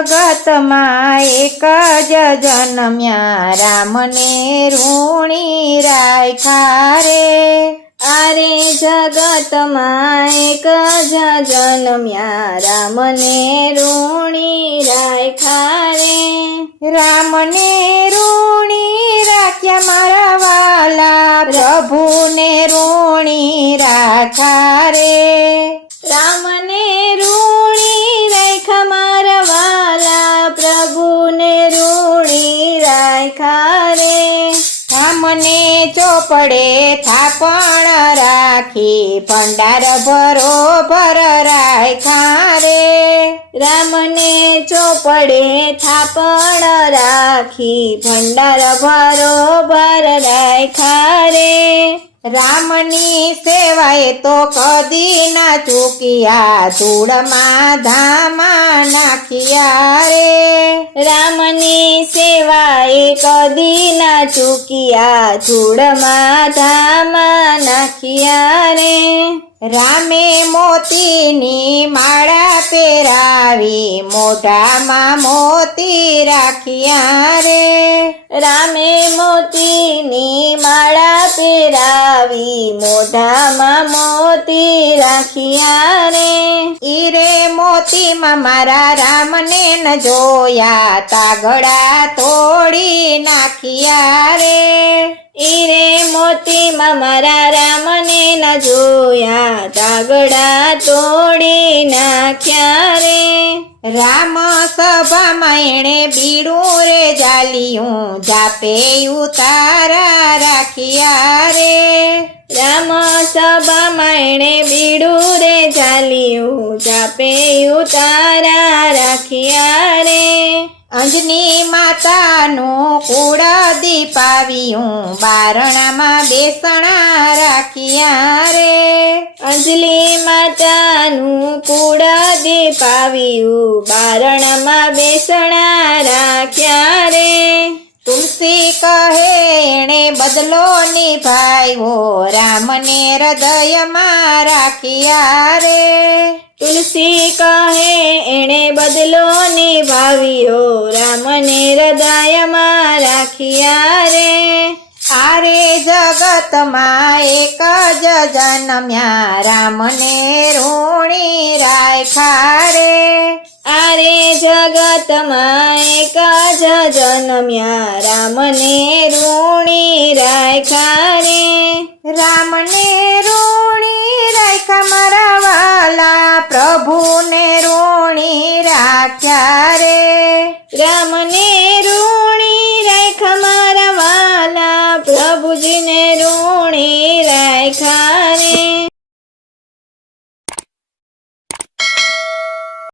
જગતમાં એક જ જન્મ્યા રામને ઋણી રાખ્યા રે આરે જગતમાં એક જ જન્મ્યા રામને ઋણી રાખ્યા રે રામને ઋણી રાખ્યા મારા વાલા પ્રભુને ઋણી રાખ્યા રે રામને ઋણી રાખ્યા મારા વાલા પ્રભુને ઋણી રાખ્યા રે રામને ચોપડે થાપણ રાખી ભંડાર ભરોભર રાખ્યા રે રામને ચોપડે થાપણ રાખી ભંડાર ભરોભર રાખ્યા રે રામની સેવાએ તો કદી ના ચૂક્યા ધૂળમાં ધામા નાખ્યા રે રામની સેવાએ કદી ના ચૂક્યા ધૂળમાં ધામા નાખ્યા રે રામે મોતીની માળા પહેરાવી મોઢામાં મોતી રાખ્યા રે રામે મોતીની માળા પહેરાવી મોઢામાં મોતી રાખ્યા રે ઈરે મોતીમાં મારા રામને ન જોયા તાગડા તોડી નાખ્યા રે ઈરે મોતીમાં મારા રામને ન જોયા તાગડા તોડી નાખ્યા રે રામ સભામાં એણે બીડું રે જાલિયું જાપે ઉતારા રાખ્યા રે રામ સભામાં એણે બીડું રે ચાલ્યું જાપે ઉતારા રાખ્યા રે અંજની માતાનું કુળ દીપાવ્યું બારણામાં બેસણા રાખ્યા રે અંજલી માતાનું કુળ દીપાવ્યું બારણામાં બેસણા રાખ્યા રે તુલસી કહે એણે બદલો નિભાવ્યો રામને હૃદયમાં રાખ્યા રે તુલસી કહે એણે બદલો નિભાવ્યો રામને હૃદયમાં રાખ્યા રે આરે જગતમાં એક જ જન્મ્યા રામને ઋણી રાખ્યા રે આરે જગતમાં એક જ જન્મ્યા રામને ઋણી રાખ્યા રે રામને ઋણી રાખ્યા મારા વાલા પ્રભુને ઋણી રાખ્યા રે રામને ઋણી રાખ્યા મારા વાલા પ્રભુજીને ઋણી રાખ્યા